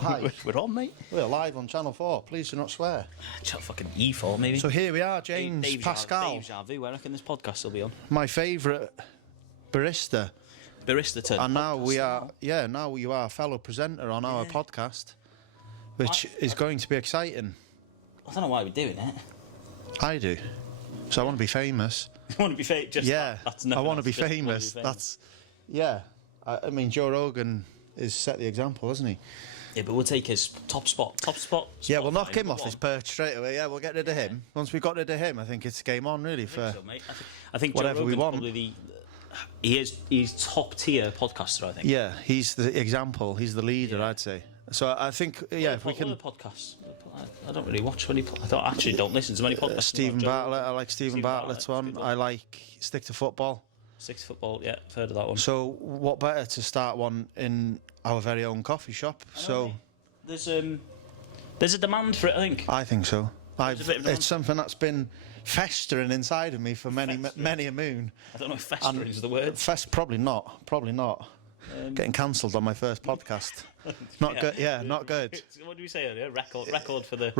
live. We're on, mate. We're live on Channel 4. Please do not swear. Channel fucking E4, maybe. So here we are, James Pascal. Dave Jarvie, I reckon this podcast will be on. My favourite barista. Barista And now we are, now you are a fellow presenter on our podcast, which is going to be exciting. I don't know why we're doing it. I do. So I want to be famous. You want to be famous? I want to be famous. That's, I mean, Joe Rogan has set the example, hasn't he? Yeah, but we'll take his top spot. Yeah, we'll knock him off his perch straight away. Yeah, we'll get rid of him. Once we've got rid of him, I think it's game on, really, for I think whatever Joe we want. Probably he's top tier podcaster, I think. Yeah, he's the example. He's the leader, I'd say. So I think, if we can. What other podcasts? I don't really watch many. I actually don't listen to many podcasts. Stephen Bartlett. I like Stephen Bartlett's one. I like Stick to Football. Stick to Football. Yeah, I've heard of that one. So what better to start one in our very own coffee shop? So there's a demand for it, I think. So. It's something that's been festering inside of me for many a moon. I don't know if festering is the word. Probably not. Getting cancelled on my first podcast. Not good. Yeah, not good. What did we say earlier? Record for the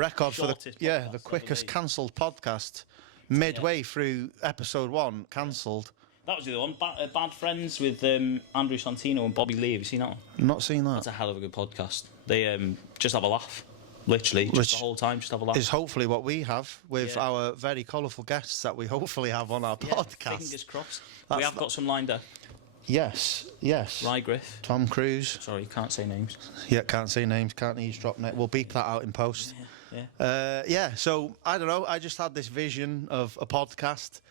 the quickest cancelled podcast. Midway through episode 1, cancelled. That was the other one. Bad Friends with Andrew Santino and Bobby Lee. Have you seen that one? Not seen that. That's a hell of a good podcast. They just have a laugh. Literally, just the whole time, just have a laugh. Is hopefully what we have with our very colourful guests that we hopefully have on our podcast. Fingers crossed. We have got some lined up. Yes. Rye Griff. Tom Cruise. Sorry, can't say names. Yeah, can't say names, can't eavesdrop. We'll beep that out in post. Yeah. So, I don't know, I just had this vision of a podcast.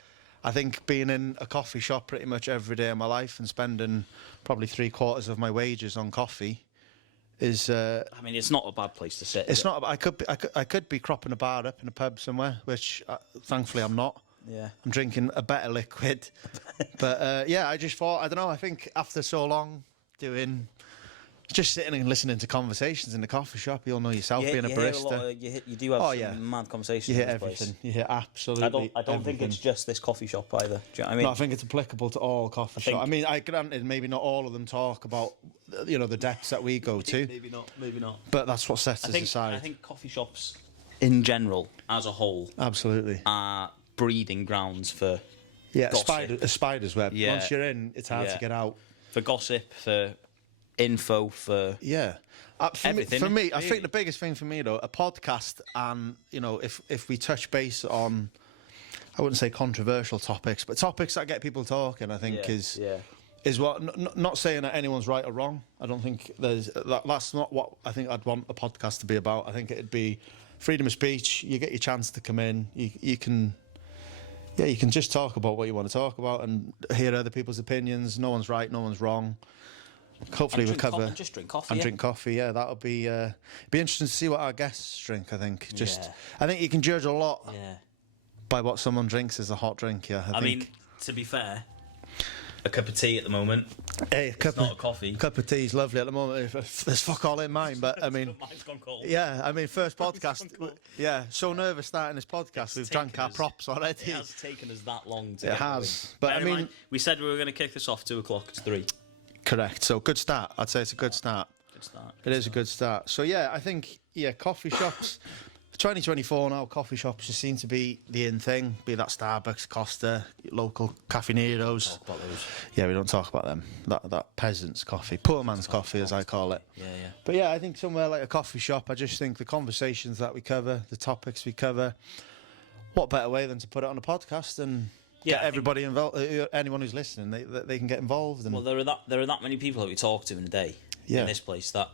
I think being in a coffee shop pretty much every day of my life and spending probably 3/4 of my wages on coffee is. I mean, it's not a bad place to sit. It's not. I could be cropping a bar up in a pub somewhere, which thankfully I'm not. Yeah. I'm drinking a better liquid. But I just thought, I don't know, I think after so long just sitting and listening to conversations in the coffee shop, you'll know yourself being a barista. You do have some mad conversations. You hear in this everything. Place. You hear absolutely I don't think it's just this coffee shop either. Do you know what I mean? No, I think it's applicable to all coffee shops. I mean, granted, maybe not all of them talk about, the depths that we go to. Maybe not. But that's what sets us aside. I think coffee shops, in general, as a whole, absolutely are breeding grounds for gossip. A spider's web. Yeah. Once you're in, it's hard to get out. For gossip, for info, for everything. For me, I think the biggest thing for me, though, a podcast, and if we touch base on, I wouldn't say controversial topics, but topics that get people talking, I think is what. Not saying that anyone's right or wrong. I don't think that's not what I think I'd want a podcast to be about. I think it'd be freedom of speech. You get your chance to come in. You can just talk about what you want to talk about and hear other people's opinions. No one's right, no one's wrong. Hopefully we cover. Just drink coffee. And drink coffee. Yeah, that'll be interesting to see what our guests drink. I think. I think you can judge a lot by what someone drinks as a hot drink. Yeah, I mean, to be fair, a cup of tea at the moment. Hey, not a coffee. A cup of tea is lovely at the moment. There's fuck all in mine, but I mean, mine's gone cold. Yeah, I mean, first podcast. Yeah, so nervous starting this podcast. We've drank our props already. It has taken us that long to. It has, but I mean, we said we were going to kick this off 2:00. It's 3. Correct. So good start. I'd say it's a good start. It is a good start. So I think coffee shops. 2024 now, coffee shops just seem to be the in thing. Be that Starbucks, Costa, local Cafeneros. Yeah, we don't talk about them. That peasant's coffee, poor man's coffee, as I call it. Yeah. But I think somewhere like a coffee shop, I just think the conversations that we cover, the topics we cover, what better way than to put it on a podcast and get everybody involved. Anyone who's listening, they can get involved. And there are that many people that we talk to in a day in this place that.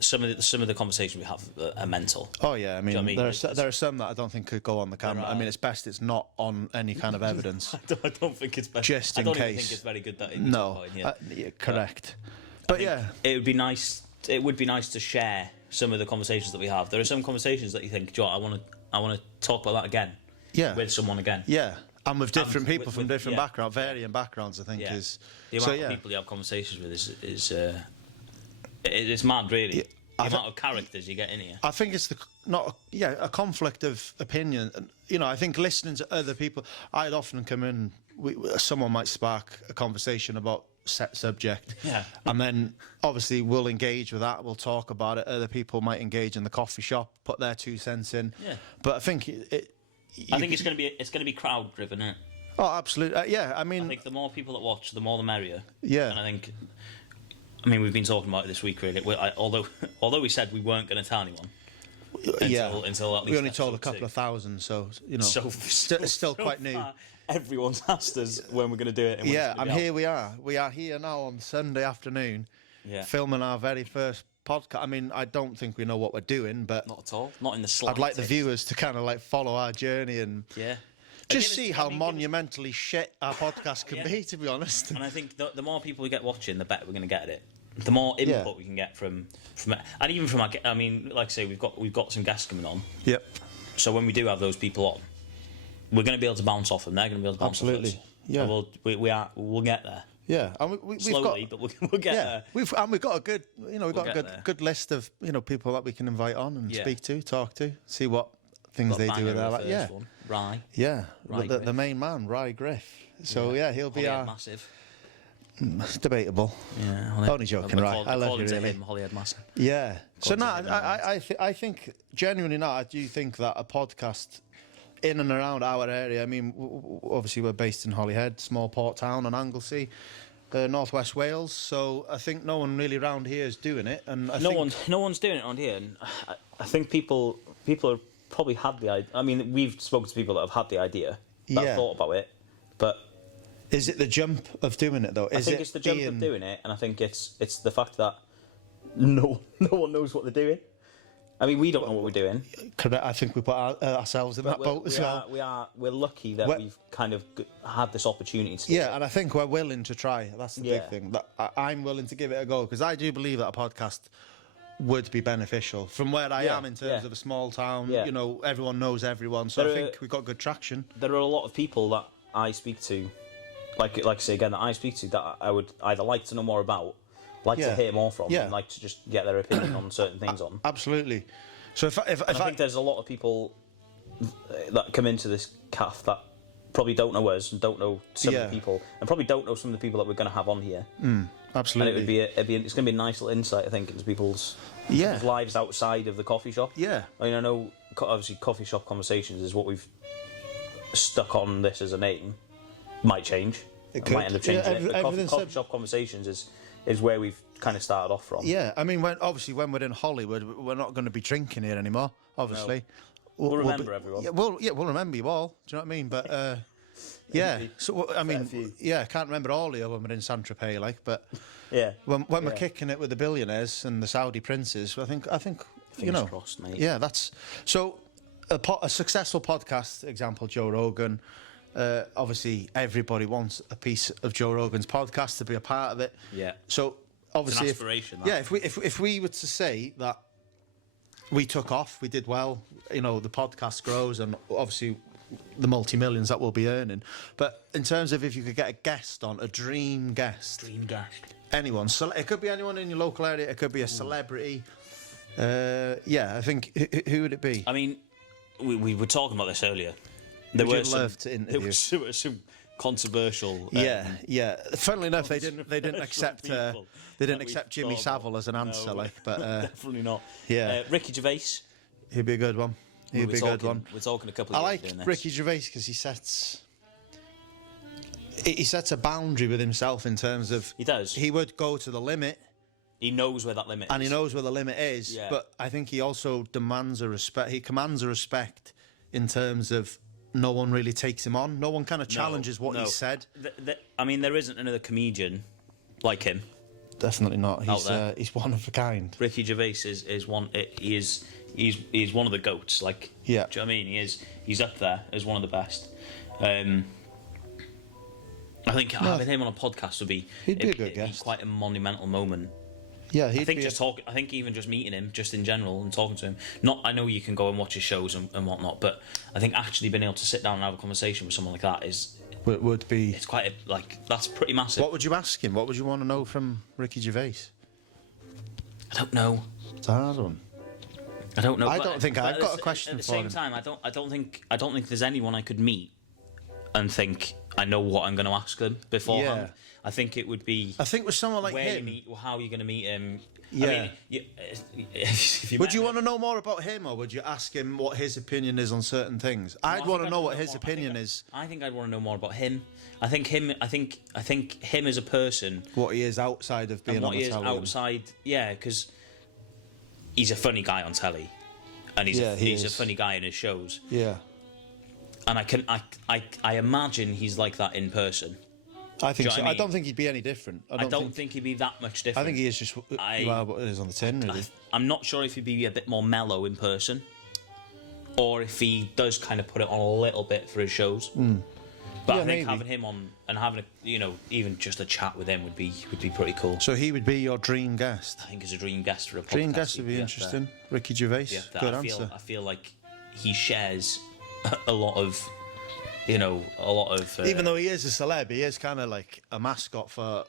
Some of the conversations we have are mental. Oh yeah, I mean, there are some that I don't think could go on the camera. I mean, it's best it's not on any kind of evidence. I don't think it's best. Just in case. I don't even think it's very good that. Correct. But it would be nice. It would be nice to share some of the conversations that we have. There are some conversations that you think, Joe, I want to talk about that again. Yeah. With someone again. Yeah. And with different people from different backgrounds, varying backgrounds, I think is. The amount of people you have conversations with is it's mad, really. The amount of characters you get in here. I think it's a conflict of opinion. I think listening to other people, I'd often come in. Someone might spark a conversation about set subject. Yeah. And then obviously we'll engage with that. We'll talk about it. Other people might engage in the coffee shop, put their 2 cents in. Yeah. But I think I think it's going to be crowd driven, isn't it? Oh, absolutely. Yeah. I mean, I think the more people that watch, the more the merrier. Yeah. And I mean, we've been talking about it this week, really. Although we said we weren't going to tell anyone. Until at least we only told a couple of thousand, so you know, it's still quite new. Everyone's asked us when we're going to do it. And here we are. We are here now on Sunday afternoon, filming our very first podcast. I mean, I don't think we know what we're doing, but not at all. Not in the slightest. I'd like the viewers to kind of like follow our journey and just see how monumentally shit our podcast can be. To be honest, and I think the more people we get watching, the better we're going to get at it. The more input we can get from and even from I mean, like I say, we've got some guests coming on. Yep. So when we do have those people on, we're going to be able to bounce off them. They're going to be able to bounce off us. Yeah. So we'll get there. Yeah, and we've slowly, got, but we'll get there. We've got a good, good list of people that we can invite on and speak to, talk to, see what things they do with their life. Yeah, Rye. Yeah, the main man, Rye Griff. So he'll be our massive. It's debatable. Yeah, only joking, right? I love you, really. Hollyhead massive. Yeah. So I think genuinely I do think that a podcast in and around our area. I mean, obviously we're based in Holyhead, small port town on Anglesey, northwest Wales. So I think no one really around here is doing it, and no one's doing it around here. And I think people have probably had the idea. I mean, we've spoken to people that have had the idea, that have thought about it, but. Is it the jump of doing it though? I think it's the jump of doing it, and I think it's the fact that no one knows what they're doing. I mean, we don't know what we're doing. Correct. I think we put ourselves in that boat as well. We're lucky that we've kind of had this opportunity to do it. And I think we're willing to try. That's the big thing. That I'm willing to give it a go, because I do believe that a podcast would be beneficial. From where I am in terms of a small town, everyone knows everyone, so I think we've got good traction. There are a lot of people that I speak to. Like I say again, that I speak to, that I would either like to know more about, like to hear more from, and like to just get their opinion on certain things on. Absolutely. So if I think there's a lot of people that come into this calf that probably don't know us and don't know some of the people, and probably don't know some of the people that we're going to have on here. Absolutely. And it's going to be a nice little insight, I think, into people's lives outside of the coffee shop. Yeah. I mean, I know obviously coffee shop conversations is what we've stuck on this as a name. Might change. It might end up changing. Coffee shop conversations is where we've kind of started off from. Yeah, I mean, when we're in Hollywood, we're not going to be drinking here anymore. Obviously, we'll remember everyone. We'll remember you all. Do you know what I mean? But so I mean, can't remember all of you when we're in Saint Tropez, like. But when we're kicking it with the billionaires and the Saudi princes, I think Fingers crossed, mate. Yeah, that's so. A successful podcast, example, Joe Rogan. Obviously, everybody wants a piece of Joe Rogan's podcast to be a part of it. Yeah. So obviously, it's an aspiration. If we were to say that we took off, we did well, the podcast grows, and obviously the multi-millions that we'll be earning. But in terms of if you could get a guest on, a dream guest, anyone, so it could be anyone in your local area, it could be a celebrity. I think who would it be? I mean, we were talking about this earlier. There were some controversial. Funnily enough, they didn't accept Jimmy Savile as an answer, but definitely not. Yeah, Ricky Gervais. He'd be a good one. We're talking a couple of I years like doing Ricky Gervais because he sets a boundary with himself in terms of he does. He would go to the limit. He knows where that limit is. And he knows where the limit is. Yeah. But I think he also demands a respect. He commands a respect in terms of no one really takes him on. No one kind of challenges what he said. I mean, there isn't another comedian like him. Definitely not. He's one of a kind. Ricky Gervais is one. He's one of the goats. Like, do you know what I mean? He's up there as one of the best. I think having him on a podcast would be a good guest. Quite a monumental moment. Yeah, I think even just meeting him, just in general, and talking to him. I know you can go and watch his shows and whatnot, but I think actually being able to sit down and have a conversation with someone like that would be. It's quite that's pretty massive. What would you ask him? What would you want to know from Ricky Gervais? I don't know. It's a hard one. I don't know. I don't think I've got a question for him. At the same time, I don't think there's anyone I could meet and think, I know what I'm going to ask them beforehand. Yeah. I think it would be. I think with someone like him, how you're going to meet him. Yeah. I mean, would you want to know more about him, or would you ask him what his opinion is on certain things? I'd want to know what his opinion is. I think I'd want to know more about him. I think him as a person. What he is outside of being on the telly. What he is outside, yeah, because he's a funny guy on telly, and he's a funny guy in his shows. Yeah. And I imagine he's like that in person. I think so. I don't think he'd be any different. I don't think he'd be that much different. I think he is just what it is on the tin, really. I'm not sure if he'd be a bit more mellow in person, or if he does kind of put it on a little bit for his shows. But I think having him on and having even just a chat with him would be pretty cool. So he would be your dream guest. I think he's a dream guest for a podcast. Dream guest would be interesting. Ricky Gervais. Good answer. I feel like he shares a lot of. Even though he is a celeb, he is kind of like a mascot for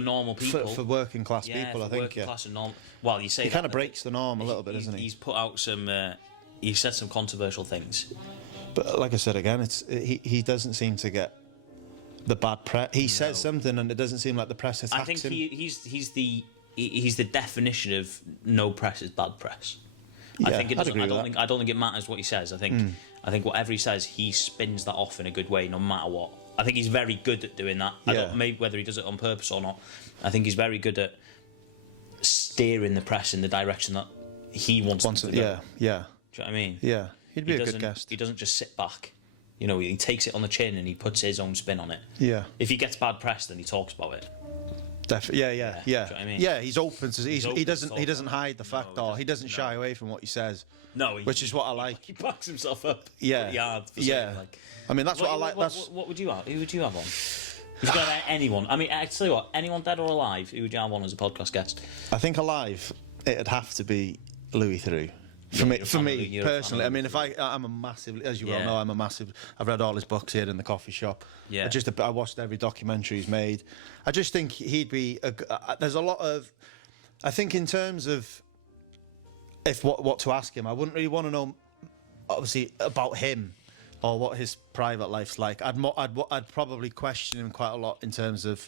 normal people, for working class people. I think. Working class and normal. Well, you say he kind of breaks the norm a little bit, doesn't he? He's put out some. He said some controversial things. But like I said again, he doesn't seem to get the bad press. He says something, and it doesn't seem like the press attacks him. I think he's the definition of no press is bad press. Yeah, I think it doesn't. I don't think it matters what he says. I think whatever he says, he spins that off in a good way, no matter what. I think he's very good at doing that. I don't maybe whether he does it on purpose or not. I think he's very good at steering the press in the direction that he wants them to go. Yeah. Do you know what I mean? Yeah, he'd be a good guest. He doesn't just sit back. He takes it on the chin and he puts his own spin on it. Yeah. If he gets bad press, then he talks about it. Definitely. Yeah. Do you know what I mean? Yeah, he's open to. He doesn't hide the fact, or he doesn't shy away from what he says. No, which is what I like. He backs himself up. Yeah. I mean, that's what I like. What would you have? Who would you have on? If you got anyone, I mean, I tell you what, anyone dead or alive, who would you have on as a podcast guest? I think alive, it'd have to be Louis Theroux. For me personally, I mean, I'm a massive, as you well know, I've read all his books here in the coffee shop. Yeah. I watched every documentary he's made. I just think he'd be. There's a lot of. I think in terms of what to ask him, I wouldn't really want to know, obviously, about him or what his private life's like. I'd probably question him quite a lot in terms of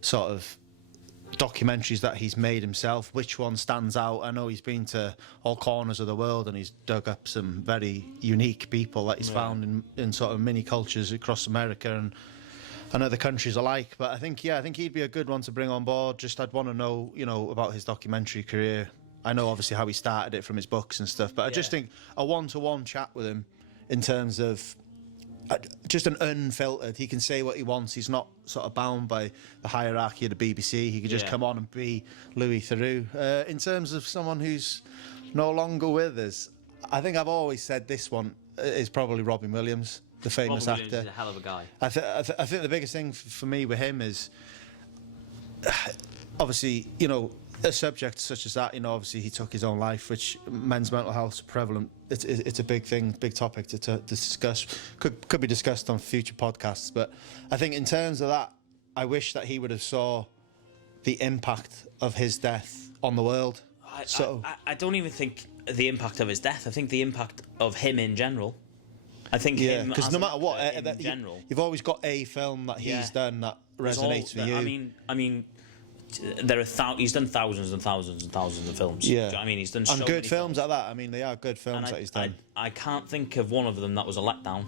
sort of documentaries that he's made himself. Which one stands out? I know he's been to all corners of the world and he's dug up some very unique people that he's found in sort of mini cultures across America and other countries alike. But I think he'd be a good one to bring on board. Just I'd want to know, about his documentary career. I know obviously how he started it from his books and stuff, but I just think a one-to-one chat with him in terms of just an unfiltered. He can say what he wants. He's not sort of bound by the hierarchy of the BBC. He could just come on and be Louis Theroux. In terms of someone who's no longer with us, I think I've always said this one is probably Robin Williams, the famous actor. Williams is a hell of a guy. I think the biggest thing for me with him is obviously, a subject such as that, obviously he took his own life, which men's mental health is prevalent. It's a big thing, big topic to discuss. Could be discussed on future podcasts. But I think in terms of that, I wish that he would have saw the impact of his death on the world. I don't even think the impact of his death. I think the impact of him in general. I think because no matter what, in general, you've always got a film that he's done that resonates with you. I mean. He's done thousands and thousands and thousands of films. Yeah, I mean, he's done so good films like that. I mean, they are good films that he's done. I can't think of one of them that was a letdown.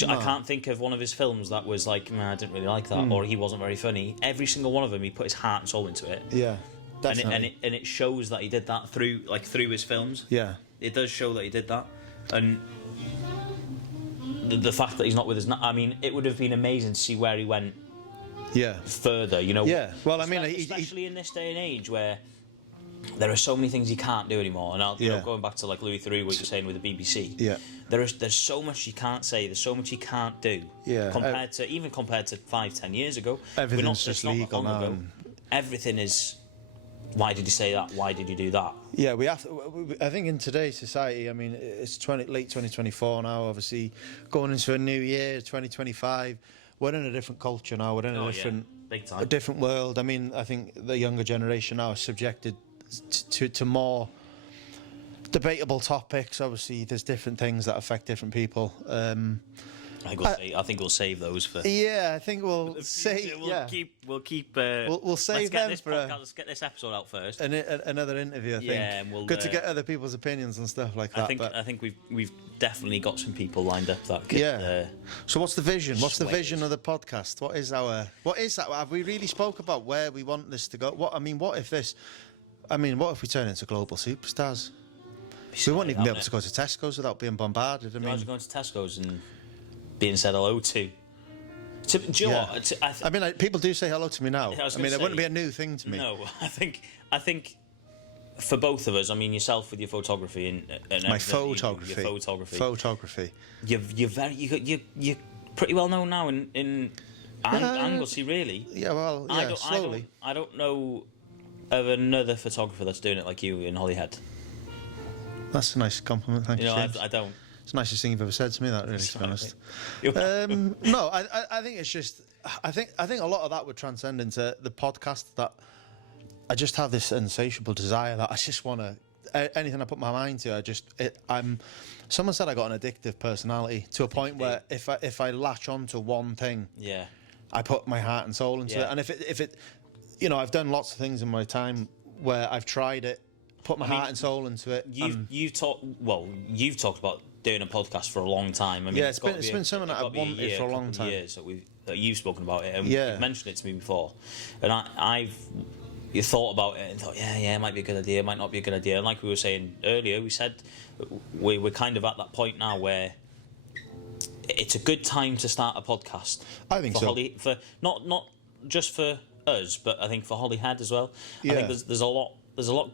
No. I can't think of one of his films that was like, I didn't really like that, or he wasn't very funny. Every single one of them, he put his heart and soul into it. Yeah, definitely. And it shows that he did that through his films. Yeah, it does show that he did that, and the fact that he's not with us now. I mean, it would have been amazing to see where he went. Yeah. Further, Yeah. Well, I mean, especially in this day and age where there are so many things he can't do anymore. And going back to like Louis Theroux, what you're saying with the BBC. Yeah. There's so much he can't say. There's so much he can't do. Yeah. Compared to 5-10 years ago. Everything's just legal now. Everything is. Why did you say that? Why did you do that? Yeah, we have to. I think in today's society, I mean, it's late 2024 now. Obviously, going into a new year, 2025. We're in a different culture now. We're in a different world. I mean, I think the younger generation now is subjected to more debatable topics. Obviously, there's different things that affect different people. I think we'll save those for. Yeah, I think we'll save. We'll keep. We'll save them for. Let's get this episode out first. Another interview. I think. Yeah, and we'll. Good to get other people's opinions and stuff like that. I think we've definitely got some people lined up that could. Yeah. So what's the vision? What's the vision of the podcast? What is that? Have we really spoke about where we want this to go? What if we turn into global superstars? We won't even be able to go to Tesco's without being bombarded. Imagine going to Tesco's and being said hello to. Do you know what? People do say hello to me now. It wouldn't be a new thing to me. No, I think for both of us, yourself with your photography and my photography. You're pretty well known now in Anglesey, really. Yeah, well, yeah, slowly. I don't know of another photographer that's doing it like you in Holyhead. That's a nice compliment, thank you. I don't. It's the nicest thing you've ever said to me, that, really, to be honest. No, I think it's just... I think a lot of that would transcend into the podcast, that I just have this insatiable desire that I just want to... Anything I put my mind to, someone said I got an addictive personality to a point where if I latch on to one thing, I put my heart and soul into it. And if it... I've done lots of things in my time where I've tried it, put my heart and soul into it. You've talked about doing a podcast for a long time. It's been something that I've wanted for a long time. Years that you've spoken about it, and you've mentioned it to me before, and you thought about it and thought, it might be a good idea, it might not be a good idea. And like we were saying earlier, we said we're kind of at that point now where it's a good time to start a podcast. I think so. For not just for us, but I think for Holyhead as well. I think there's a lot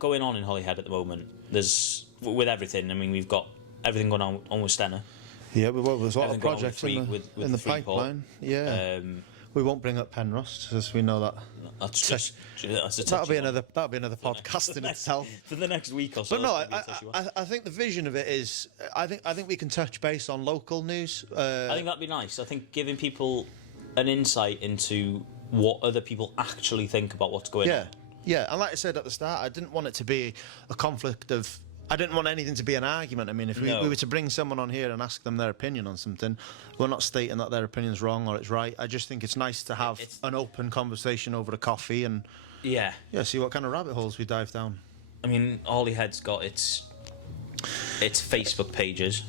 going on in Holyhead at the moment. There's with everything. We've got everything going on with Stena. Yeah, there's a lot of projects in the pipeline. Yeah, we won't bring up Penrose because we know that. That'll be another podcast in itself for the next week or so. But no, I think the vision of it is I think we can touch base on local news. I think that'd be nice. I think giving people an insight into what other people actually think about what's going on. Yeah, and like I said at the start, I didn't want it to be a conflict of... I didn't want anything to be an argument. If we were to bring someone on here and ask them their opinion on something, we're not stating that their opinion's wrong or it's right. I just think it's nice to have an open conversation over a coffee and... see what kind of rabbit holes we dive down. Holyhead's got its Facebook pages.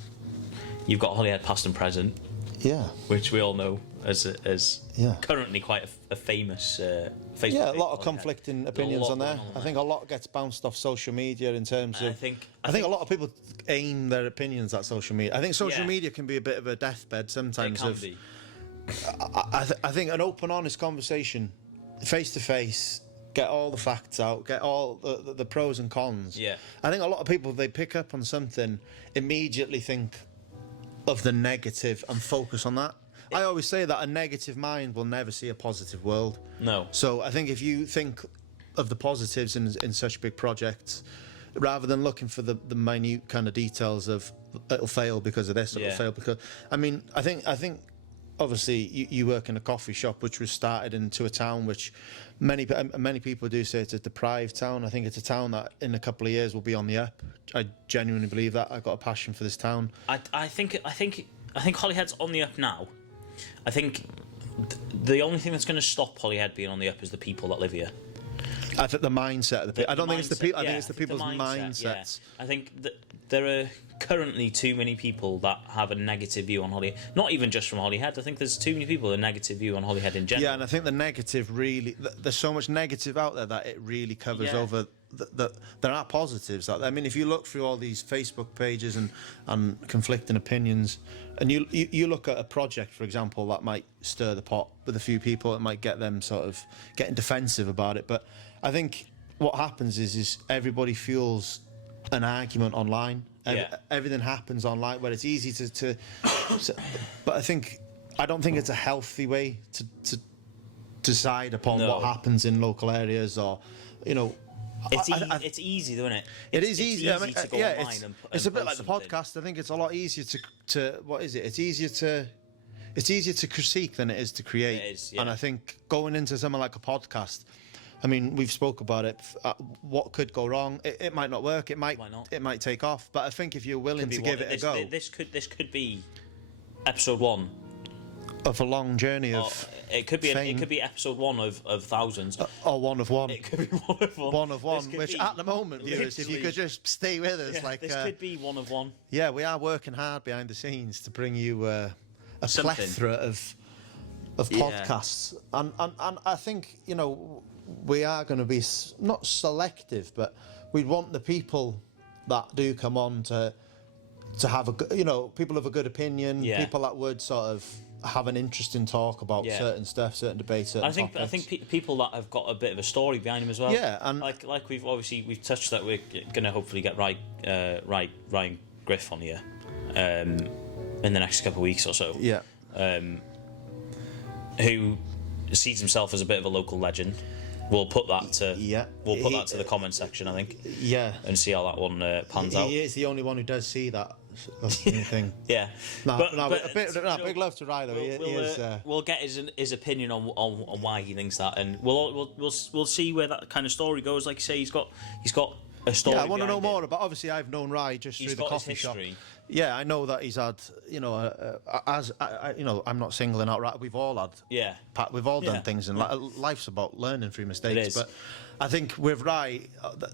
You've got Holyhead Past and Present. Yeah. Which we all know as currently quite a famous Facebook. Yeah, a lot of conflicting opinions on there. I think a lot gets bounced off social media in terms of... I think a lot of people aim their opinions at social media. I think social media can be a bit of a deathbed sometimes. It can be. I think an open, honest conversation, face to face, get all the facts out, get all the pros and cons. Yeah. I think a lot of people, they pick up on something, immediately think of the negative and focus on that. I always say that a negative mind will never see a positive world. No. So I think if you think of the positives in such big projects, rather than looking for the minute kind of details of it'll fail because of this, it'll fail because... I think obviously you work in a coffee shop which was started into a town which many people do say it's a deprived town. I think it's a town that in a couple of years will be on the up. I genuinely believe that. I've got a passion for this town. I think Holyhead's on the up now. I think the only thing that's going to stop Holyhead being on the up is the people that live here. I think the mindset of the people. I don't think it's the people. I think it's the people's mindsets. Yeah. I think that there are currently too many people that have a negative view on Holyhead. Not even just from Holyhead. I think there's too many people with a negative view on Holyhead in general. Yeah, and I think the negative really... There's so much negative out there that it really covers over... there are positives. If you look through all these Facebook pages and conflicting opinions, and you look at a project, for example, that might stir the pot with a few people, it might get them sort of getting defensive about it. But I think what happens is everybody fuels an argument online. Everything happens online where it's easy to but I don't think it's a healthy way to decide upon what happens in local areas, or it's easy, though, isn't it? It is easy. To go online it's a bit like the podcast. I think it's a lot easier to what is it? It's easier to critique than it is to create. It is, yeah. And I think going into something like a podcast, we've spoke about it. What could go wrong? It might not work. It might not. It might take off. But I think if you're willing to give it a go, this could be episode 1 of a long journey of it could be fame. It could be episode 1 of thousands, or 1 of 1. It could be 1 of 1. 1 of 1, which at the moment, viewers, if you could just stay with us, this could be 1 of 1. Yeah, we are working hard behind the scenes to bring you a plethora of podcasts, and I think, you know, we are going to be not selective, but we want the people that do come on to have people of a good opinion, people that would sort of have an interesting talk about certain stuff, certain debates, certain topics. I think people that have got a bit of a story behind them as well. Yeah, and like we've touched that we're going to hopefully get Ryan Griff on here in the next couple of weeks or so. Yeah. Who sees himself as a bit of a local legend. We'll put that to the comment section, I think. Yeah. And see how that one pans out. He is the only one who does see that thing. Yeah. Big love to Ryan. We'll get his opinion on why he thinks that, and we'll see where that kind of story goes. Like you say, he's got a story. Yeah, I want to know more about. Obviously, I've known Rye just through the coffee shop. Yeah, I know that he's had, I'm not singling out Rye. We've all had. Yeah. We've all done things, and life's about learning through mistakes. But I think with Rye,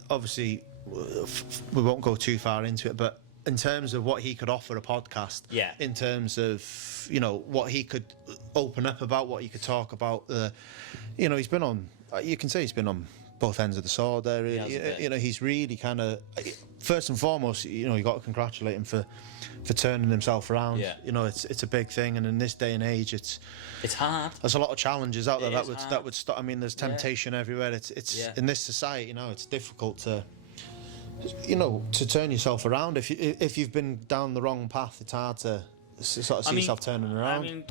obviously, we won't go too far into it, but in terms of what he could offer a podcast, in terms of, what he could open up about, what he could talk about, he's been on, you can say he's been on both ends of the sword there. He's really kind of, first and foremost, you got to congratulate him for turning himself around. Yeah. It's a big thing, and in this day and age, it's hard. There's a lot of challenges out there that would stop. I mean, there's temptation everywhere. It's in this society, it's difficult to turn yourself around. If you've been down the wrong path, it's hard to sort of see yourself turning around. I mean,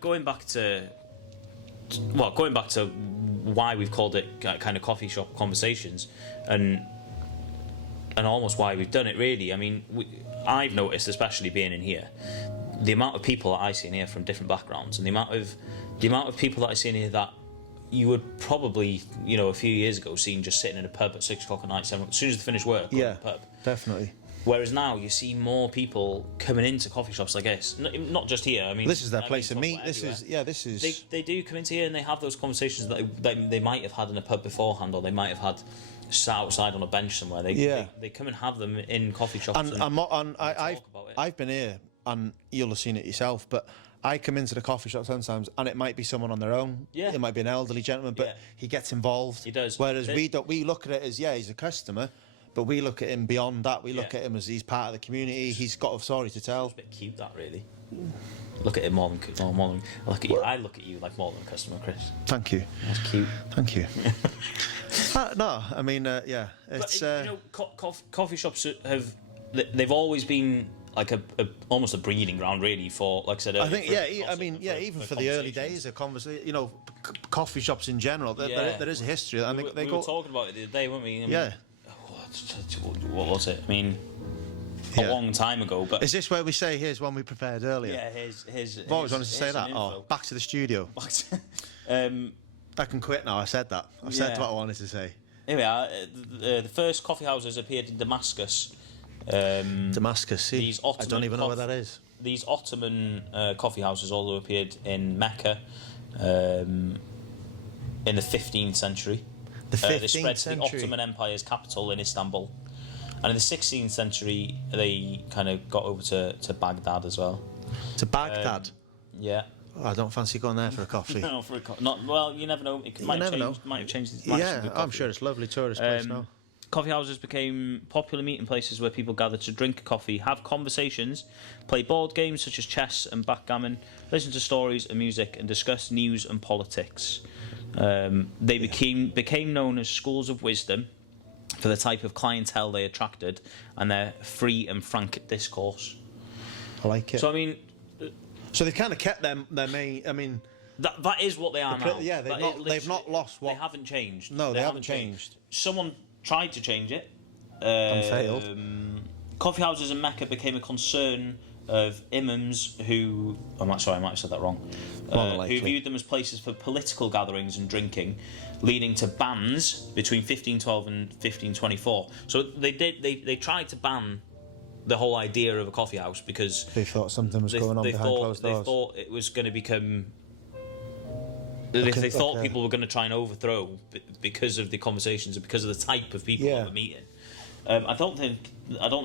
going back to why we've called it kind of coffee shop conversations, and almost why we've done it, really. I mean, I've noticed, especially being in here, the amount of people that I see in here from different backgrounds, and the amount of people that I see in here that you would probably, a few years ago, seen just sitting in a pub at 6 o'clock at night, 7, as soon as they finish work, yeah, the pub. Definitely. Whereas now you see more people coming into coffee shops like this. Not just here. I mean, this is their place to meet. This is. They do come into here and they have those conversations that they might have had in a pub beforehand, or they might have had sat outside on a bench somewhere. They come and have them in coffee shops. I've been here, and you'll have seen it yourself, but I come into the coffee shop sometimes, and it might be someone on their own. Yeah. It might be an elderly gentleman, but he gets involved. He does. Whereas we look at it as he's a customer. But we look at him beyond that. We look at him as he's part of the community. He's got a story to tell. It's a bit cute, that, really. Look at him more than I look at you. I look at you like more than a customer, Chris. Thank you. That's cute. Thank you. No, I mean, it's. But, coffee shops they've always been like almost a breeding ground, really, for, like I said earlier. I think, even for the early days of conversation, coffee shops in general, there is a history. I think we were talking about it the other day, weren't we? What was it? I mean, a long time ago. But is this where we say here's one we prepared earlier? Yeah, here's. I've always wanted to say that. Back to the studio. I can quit now. I said that. I've said what I wanted to say. Here we are. The first coffee houses appeared in Damascus. Damascus. See, I don't even know where that is. These Ottoman coffee houses also appeared in Mecca in the 15th century. They spread to the Ottoman Empire's capital in Istanbul, and in the 16th century they kind of got over to Baghdad as well. To Baghdad? Yeah. Oh, I don't fancy going there for a coffee. No, for a coffee. Well, you never know. Might have changed. I'm sure it's a lovely tourist place now. Coffee houses became popular meeting places where people gathered to drink coffee, have conversations, play board games such as chess and backgammon, listen to stories and music, and discuss news and politics. They became known as schools of wisdom for the type of clientele they attracted and their free and frank discourse. I like it. So I mean, so they've kind of kept their main. I mean, that is what they are now. Yeah, they've not lost what they haven't changed. No, they haven't changed. Someone tried to change it and failed. Coffee houses in Mecca became a concern of imams who... I might have said that wrong. Who viewed them as places for political gatherings and drinking, leading to bans between 1512 and 1524. So they tried to ban the whole idea of a coffee house because they thought something was going on behind closed doors. They thought it was going to become. They thought people were going to try and overthrow because of the conversations and because of the type of people that were meeting. I don't think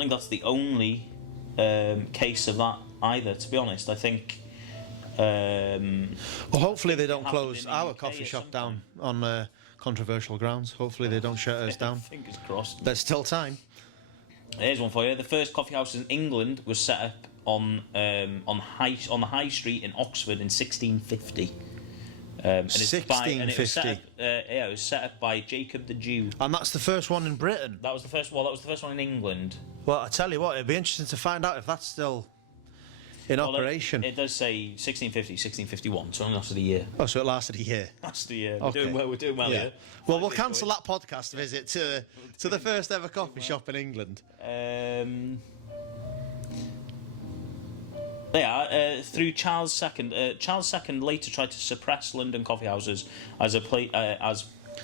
that's the only case of that either. To be honest, I think. Well, hopefully they don't close our coffee shop down on controversial grounds. Hopefully they don't shut us down. Fingers crossed. There's still time. Here's one for you. The first coffee house in England was set up on the High Street in Oxford in 1650. 1650. It was set up by Jacob the Jew. And that's the first one in Britain. That was the first. Well, that was the first one in England. Well, I tell you what, it'd be interesting to find out if that's still in operation. It does say 1650, 1651, so only lasted a year. Oh, so it lasted a year. Lasted a year. Okay. We're doing well here. Well, we'll cancel that podcast visit to the first ever coffee shop in England. Through Charles II. Charles II later tried to suppress London coffee houses as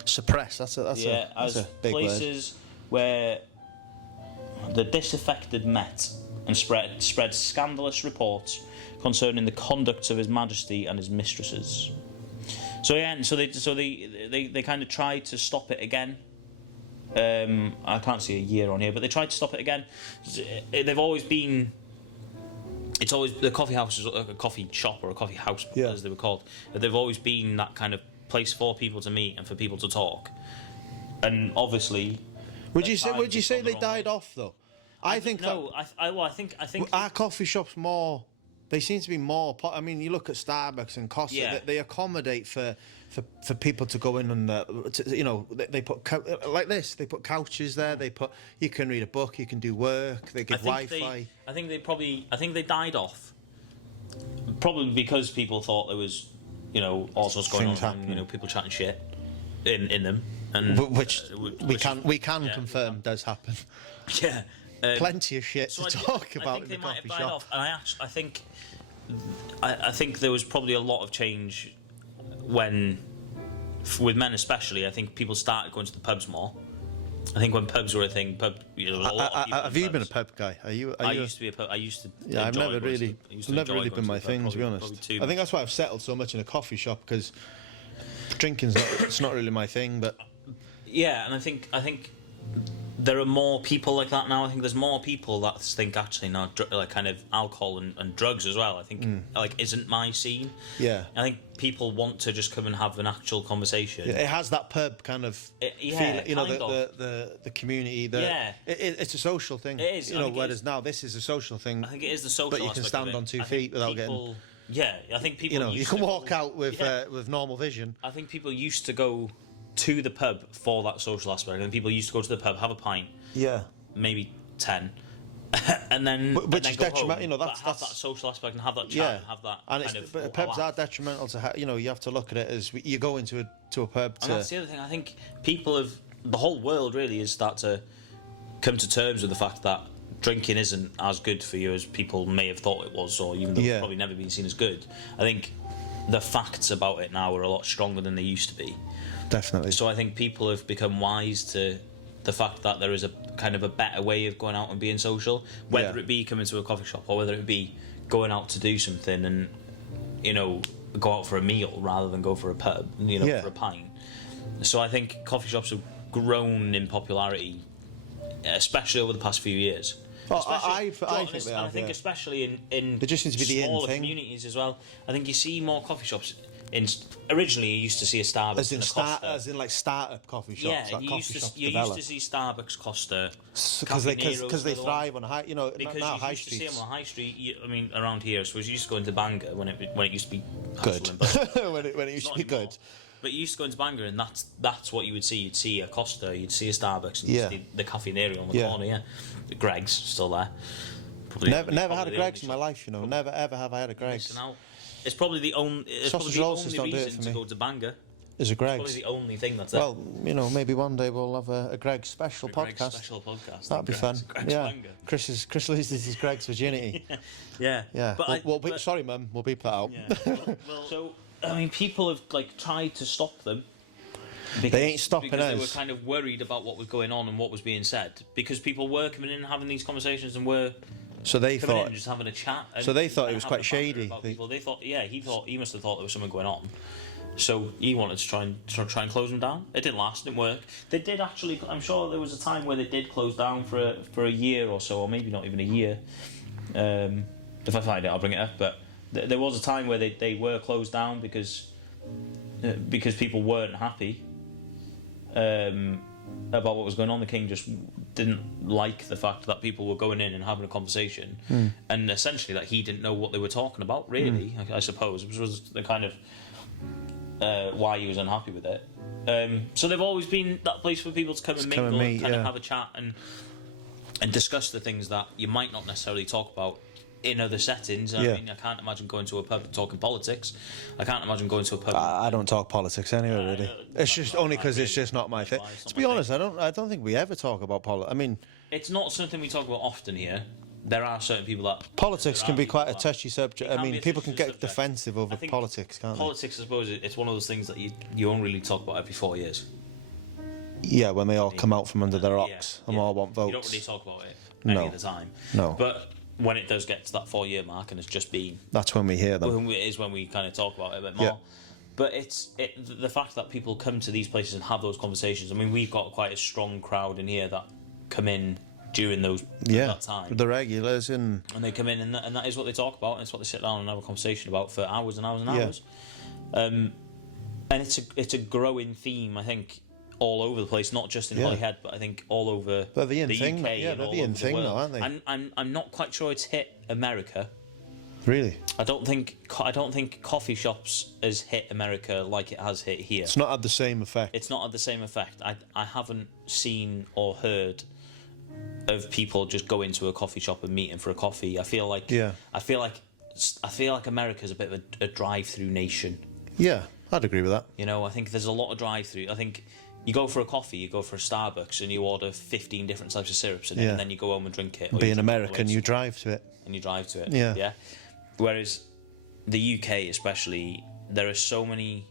suppress. That's a big places where the disaffected met and spread scandalous reports concerning the conduct of His Majesty and his mistresses. So they kind of tried to stop it again. I can't see a year on here, but they tried to stop it again. They've always been. It's always the coffee house is like a coffee shop or a coffee house, as they were called. They've always been that kind of place for people to meet and for people to talk. And obviously, would you say they died off though? I think our coffee shops more. They seem to be more. I mean, you look at Starbucks and Costa. They accommodate for people to go in and they put like this. They put couches there. You can read a book. You can do work. They give Wi-Fi. I think they died off. Probably because people thought there was, all sorts going on. And, people chatting shit in them, and which we can confirm does happen. Yeah. Plenty of shit to talk about in the coffee shop. And I think there was probably a lot of change when, with men especially, I think people started going to the pubs more. I think when pubs were a thing, a lot of people have you been a pub guy? I used to be a pub. I used to. Yeah, I've never really been my thing, to be honest. I think that's why I've settled so much in a coffee shop because drinking's it's not really my thing. But yeah, and I think there are more people like that now. I think there's more people that think actually no, like kind of alcohol and drugs as well. I think isn't my scene. Yeah. I think people want to just come and have an actual conversation. Yeah, it has that pub kind of feeling, the community. It's a social thing. It is. Whereas now this is a social thing. I think it is the social. But you can stand on 2 feet without getting. Yeah, I think people. You can walk out with normal vision. I think people used to go to the pub for that social aspect, and people used to go to the pub, have a pint, maybe 10, and then which is detrimental. That's have that social aspect and have that chat, and have that. And pubs are detrimental to you have to look at it as you go into a pub. And that's the other thing. I think the whole world really is start to come to terms with the fact that drinking isn't as good for you as people may have thought it was, or even though it's probably never been seen as good. I think the facts about it now are a lot stronger than they used to be. Definitely. So I think people have become wise to the fact that there is a kind of a better way of going out and being social, whether it be coming to a coffee shop or whether it be going out to do something and go out for a meal rather than go for a pub, for a pint. So I think coffee shops have grown in popularity, especially over the past few years. Well, I think especially in there just needs to be smaller communities as well. I think you see more coffee shops. Originally, you used to see a Starbucks as in like startup coffee shops. Yeah, like you used to see Starbucks, Costa, because they thrive on high. Because now you high used to streets. see them on high street. around here, so you used to go into Bangor when it used to be good. when it used to be anymore. Good. But you used to go into Bangor, and that's what you would see. You'd see a Costa, you'd see a Starbucks, and you'd see the Caffeinaria on the corner. Yeah, the Greg's still there. Never had a Greg's in my life. Never ever have I had a Greg's. It's probably the only. Reason to go to Bangor. Is a Greg's. It's probably the only thing that's there. Well, maybe one day we'll have a Greg's special podcast. That'd be fun. Yeah. Chris loses his Greg's virginity. Yeah. Sorry, Mum. We'll beep that out. Yeah. So people have tried to stop them. They ain't stopping because us. They were kind of worried about what was going on and what was being said, because people were coming in and having these conversations and were. So they coming in thought and just having a chat. So they thought it was quite shady. They thought, he must have thought there was something going on. So he wanted to try and close them down. It didn't last. It didn't work. They did actually. I'm sure there was a time where they did close down for a year or so, or maybe not even a year. If I find it, I'll bring it up. But there was a time where they were closed down because people weren't happy about what was going on. The king just didn't like the fact that people were going in and having a conversation, and essentially that he didn't know what they were talking about. Really, I suppose, which was the kind of why he was unhappy with it. So they've always been that place for people to come and mingle, and kind of have a chat and discuss the things that you might not necessarily talk about in other settings. I mean, I can't imagine going to a pub and talking politics. I can't imagine going to a pub. I don't talk politics anyway, really. It's just only because it's just not my thing. To be honest, I don't think we ever talk about politics. I mean, it's not something we talk about often here. There are certain people that politics can be quite a touchy subject. I mean, people can get defensive over politics, can't they? Politics, I suppose, it's one of those things that you only really talk about every 4 years. Yeah, when they all come out from under their rocks and all want votes. You don't really talk about it any of the time. No. But when it does get to that 4-year mark and it's just been... That's when we hear them. It is when we kind of talk about it a bit more. Yeah. But the fact that people come to these places and have those conversations. I mean, we've got quite a strong crowd in here that come in during that time. The regulars and they come in and that is what they talk about, and it's what they sit down and have a conversation about for hours and hours and hours. And it's a growing theme, I think, all over the place, not just in Holyhead, but I think all over the UK and they're all the in over thing the world. now, aren't they? I'm not quite sure it's hit America. Really? I don't think coffee shops has hit America like it has hit here. It's not had the same effect. It's not had the same effect. I haven't seen or heard of people just go into a coffee shop and meeting for a coffee. I feel like America's a bit of a drive-through nation. Yeah, I'd agree with that. You know, I think there's a lot of drive-through. I think you go for a coffee, you go for a Starbucks, and you order 15 different types of syrups in it, and then you go home and drink it. Being American, you drive to it. And you drive to it. Yeah. Whereas the UK, especially, there are so many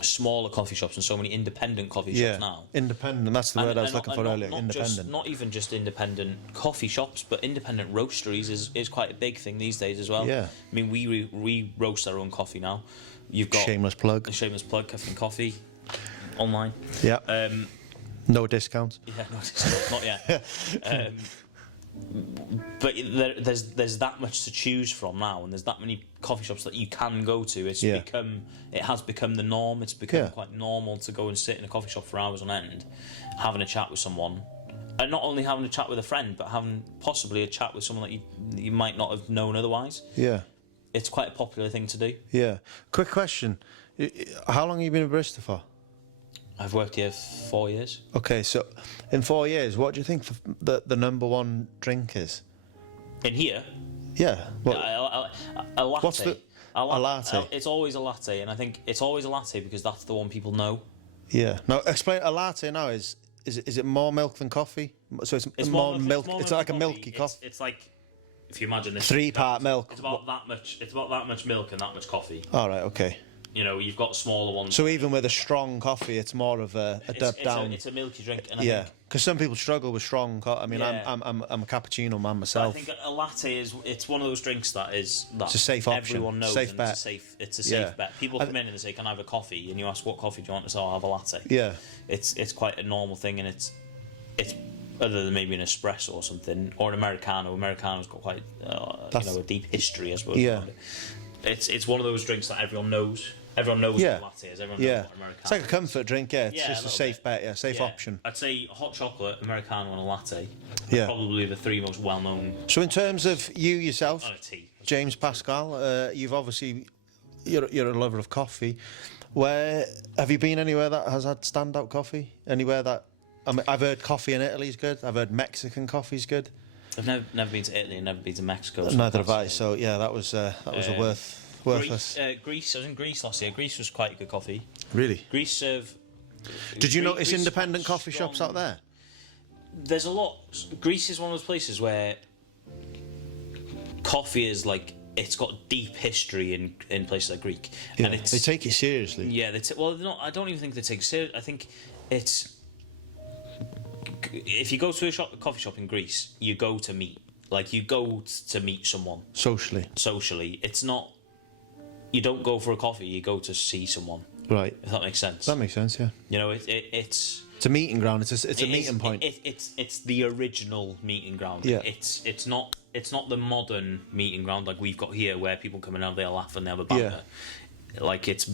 smaller coffee shops and so many independent coffee shops now. Independent, that's the word I was looking for earlier. Independent. Not even just independent coffee shops, but independent roasteries is quite a big thing these days as well. Yeah. I mean, we roast our own coffee now. You've got shameless plug. A shameless plug, Caffeine and Coffee, online. Yeah. No discounts. Yeah, no discounts, not yet. But there's that much to choose from now, and there's that many coffee shops that you can go to. It has become the norm. It's become quite normal to go and sit in a coffee shop for hours on end, having a chat with someone, and not only having a chat with a friend, but having possibly a chat with someone that you might not have known otherwise. Yeah, it's quite a popular thing to do. Yeah. Quick question: how long have you been a barista for? I've worked here 4 years. Okay, so in 4 years, what do you think the number one drink is? In here? Yeah. A latte. What's a latte? It's always a latte, and I think it's always a latte because that's the one people know. Yeah. Now, explain. A latte now is it more milk than coffee? So it's more milk. It's like a milky coffee. It's like, if you imagine this, 3-part milk. It's about that much. It's about that much milk and that much coffee. All right. Okay. You know, you've got smaller ones. So even with a strong coffee, it's more of a dub down. It's a milky drink, and because some people struggle with strong. I mean, I'm a cappuccino man myself. But I think a latte it's one of those drinks that it's a safe option. Everyone knows. Safe bet. It's a safe bet. People come in and they say, "Can I have a coffee?" And you ask, "What coffee do you want?" They say, "I'll have a latte." Yeah. It's quite a normal thing, and it's other than maybe an espresso or something, or an Americano. Americano's got quite a deep history, I suppose. Yeah. It's one of those drinks that everyone knows. Everyone knows what a latte is. Everyone knows what Americano. It's like a comfort drink. Yeah, it's just a safe bet. Safe option. I'd say hot chocolate, Americano, and a latte. Yeah. Probably the three most well-known. So in terms of you yourself, tea. James Pascal, you've obviously you're a lover of coffee. Where have you been anywhere that has had standout coffee? Anywhere that I've heard coffee in Italy is good. I've heard Mexican coffee's good. I've never been to Italy and never been to Mexico. So neither have I. So yeah, that was a worthless. Greece. I was in Greece last year. Greece was quite good coffee. Really? Greece serve. Did you notice independent coffee shops out there? There's a lot. Greece is one of those places where coffee is like it's got deep history in places like Greek, and they take it seriously. Yeah, I don't even think they take it seriously. I think it's if you go to a coffee shop in Greece, you go to meet. Like, you go to meet someone. Socially. It's not... You don't go for a coffee, you go to see someone. Right. If that makes sense. That makes sense, yeah. You know, it's a meeting ground. It's a meeting point. It's the original meeting ground. Yeah. It's not the modern meeting ground like we've got here, where people come in and they laugh and they have a banter. Yeah. Like, it's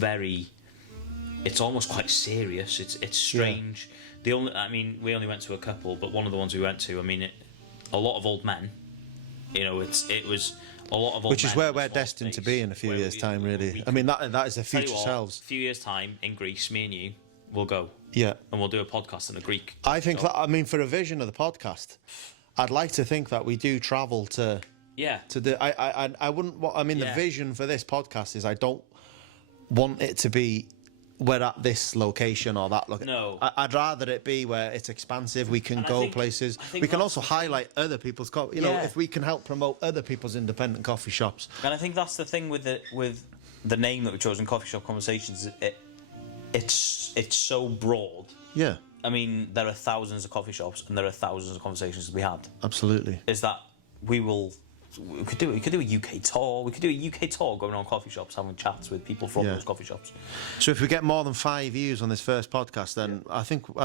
almost quite serious. It's strange. We only went to a couple, but one of the ones we went to, a lot of old men. You know, it was a lot of old Which is where we're destined to be in a few years' time, really. That is the future selves. A few years' time in Greece, me and you will go. Yeah. And we'll do a podcast in a Greek. I think for a vision of the podcast, I'd like to think that we do travel to. Yeah. I wouldn't. The vision for this podcast is I don't want it to be. We're at this location or that location. No. I'd rather it be where it's expansive, we can go places. We can also highlight other people's coffee. If we can help promote other people's independent coffee shops. And I think that's the thing with the name that we chose in Coffee Shop Conversations. It's so broad. Yeah. There are thousands of coffee shops and there are thousands of conversations to be had. Absolutely. Is that we could do a UK tour. We could do a UK tour going on coffee shops, having chats with people from those coffee shops. So if we get more than 5 views on this first podcast, then I think we're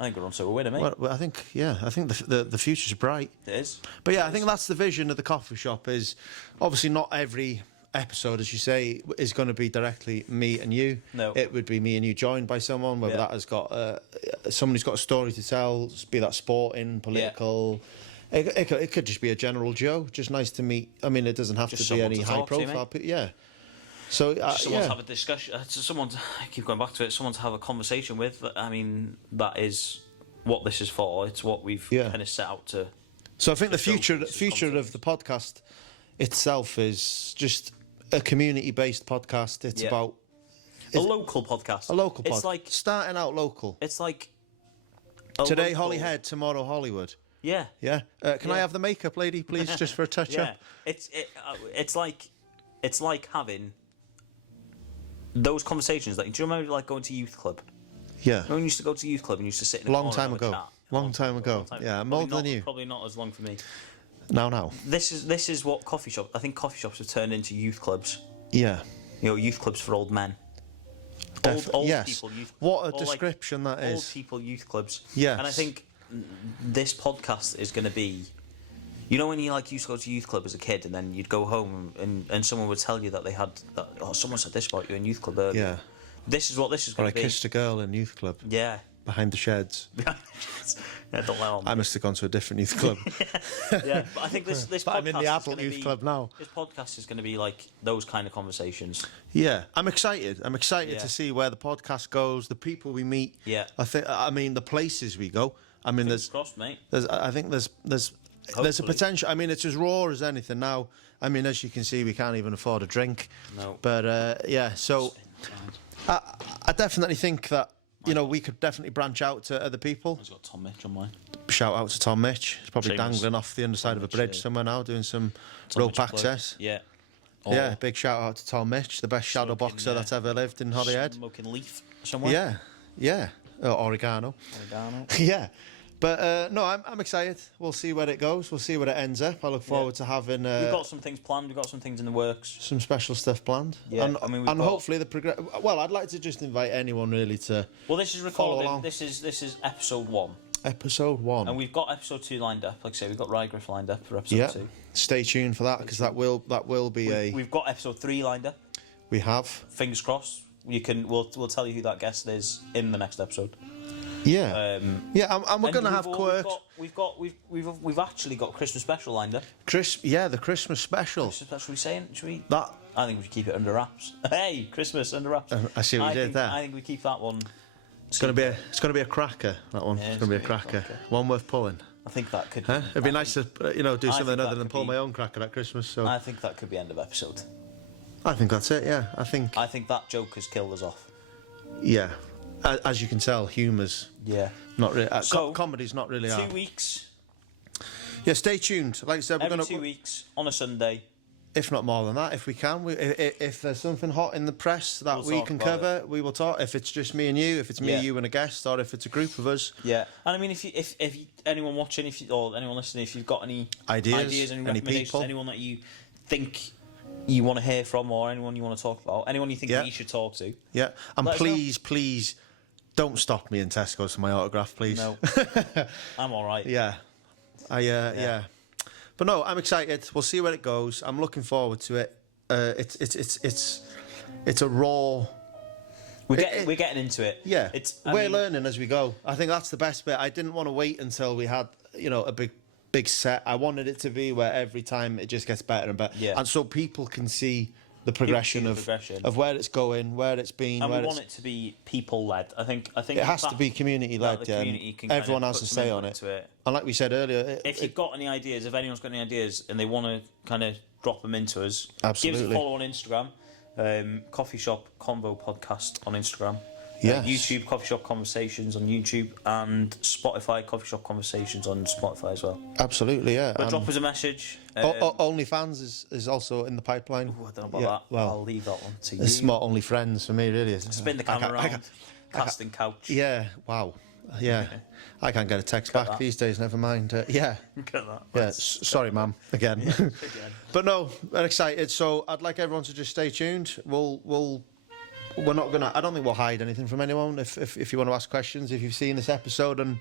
on to a winner, mate. Well, I think the future's bright. It is. But I think that's the vision of the coffee shop. Is obviously not every episode, as you say, is going to be directly me and you. No. It would be me and you joined by someone, whether that has got someone who's got a story to tell, be that sporting, political. Yeah. It could just be a general Joe. Just nice to meet. It doesn't have to be any high profile. Yeah. So someone to have a discussion. I keep going back to it. Someone to have a conversation with. That is what this is for. It's what we've kind of set out to. So I think the future of the podcast itself is just a community-based podcast. It's about a local podcast. A local podcast. It's like starting out local. It's like today Holyhead, tomorrow Hollywood. Yeah. Yeah. Can I have the makeup lady, please, just for a touch up? It's like having those conversations. Like, do you remember going to youth club? Yeah. When you used to go to youth club and you used to sit in a long time ago. Long time ago. Yeah, more than you. Probably not as long for me. No. This is what coffee shops. I think coffee shops have turned into youth clubs. Yeah. Youth clubs for old men. Old people. What a description that is. Old people youth clubs. Yes. And I think this podcast is going to be, when you used to go to youth club as a kid and then you'd go home and someone would tell you that they had someone said this about you in youth club earlier. Yeah. This is what this is going to be. Or I kissed a girl in youth club. Yeah. Behind the sheds. Don't let on. I must have gone to a different youth club. Yeah, but I think this podcast I'm in the adult youth club now. This podcast is going to be like those kind of conversations. Yeah, I'm excited. I'm excited to see where the podcast goes, the people we meet. Yeah. The places we go. Fingers crossed, mate. There's a potential. It's as raw as anything now. As you can see, we can't even afford a drink. No. But so I definitely think that we could definitely branch out to other people. I've got Tom Mitch on mine. Shout out to Tom Mitch. He's probably dangling off the underside of a bridge somewhere now, doing some rope access. Yeah. Yeah, big shout out to Tom Mitch, the best shadow boxer that's ever lived in Holyhead. Smoking leaf somewhere. Yeah. Oregano. Yeah. But no, I'm excited. We'll see where it goes. We'll see where it ends up. I look forward to having. We've got some things planned. We've got some things in the works. Some special stuff planned. Yeah, and hopefully the progress. Well, I'd like to just invite anyone really to. Well, this is recorded. This is episode 1. Episode 1. And we've got episode 2 lined up. Like I say, we've got Rygriff lined up for episode 2. Stay tuned for that because that will be We've got episode 3 lined up. We have. Fingers crossed. We'll tell you who that guest is in the next episode. Yeah. And we're going to have quirks. We've actually got Christmas special lined up. The Christmas special. Should we? I think we should keep it under wraps. Hey, Christmas under wraps. I see what you did there. I think we keep that one. It's going to be a cracker. That one. It's going to be a cracker. One worth pulling. I think that could. It'd be nice to do something other than pull my own cracker at Christmas. So I think that could be end of episode. I think that's it. Yeah, I think that joke has killed us off. Yeah. As you can tell, humour's not really. Comedy's not really 2 weeks. Yeah, stay tuned. Like I said, we're every 2 weeks on a Sunday. if not more than that, if we can. If there's something hot in the press that we can cover, we will talk. If it's just me and you, if it's me, you and a guest, or if it's a group of us. Yeah, and I mean, if anyone watching, or anyone listening, if you've got any ideas, any recommendations, people, anyone that you think you want to hear from, or anyone you want to talk about, anyone you think we should talk to. Yeah, and please, don't stop me in Tesco's for my autograph, please. No, I'm all right. Yeah, yeah. But no, I'm excited. We'll see where it goes. I'm looking forward to it. It's a raw. We're getting into it. Yeah, we're learning as we go. I think that's the best bit. I didn't want to wait until we had a big set. I wanted it to be where every time it just gets better and better, and so people can see the progression of where it's going, where it's been. And we want it to be people-led. I think it has to be community-led. Yeah, everyone has to say on it. And like we said earlier, if you've got any ideas, if anyone's got any ideas, and they want to kind of drop them into us, absolutely. Give us a follow on Instagram. Coffee Shop Convo Podcast on Instagram. Yes. YouTube Coffee Shop Conversations on YouTube, and Spotify Coffee Shop Conversations on Spotify as well. Absolutely, yeah. But drop us a message. OnlyFans is also in the pipeline. Ooh, I don't know about that. Well, I'll leave that one to you. It's not only friends for me, really. Spin the camera around. Casting couch. Yeah. Wow. Yeah. I can't get a text back these days. Never mind. Yeah. Get that. Yeah. Sorry, ma'am. Again. But no, we're excited. So I'd like everyone to just stay tuned. We're not gonna. I don't think we'll hide anything from anyone. If you want to ask questions, if you've seen this episode and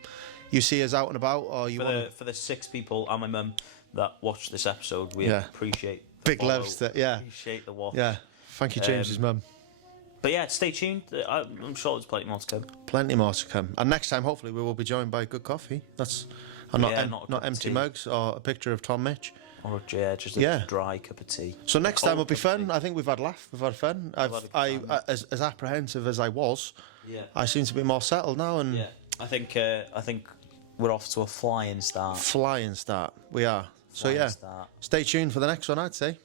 you see us out and about, or for the 6 people and my mum that watched this episode, we appreciate big loves that. Yeah, appreciate the watch. Yeah, thank you, James's mum. But yeah, stay tuned. I'm sure there's plenty more to come. Plenty more to come, and next time hopefully we will be joined by good coffee. That's not empty mugs or a picture of Tom Mitch. Or just a dry cup of tea. So next time will be fun. I think we've had a laugh. We've had fun. As apprehensive as I was, I seem to be more settled now. And I think we're off to a flying start. Flying start. We are. Stay tuned for the next one, I'd say.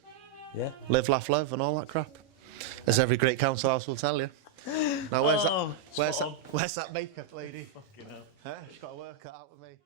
Yeah. Live, laugh, love, and all that crap. As every great council house will tell you. Now where's that makeup lady? Fucking hell. She's got to work it out with me.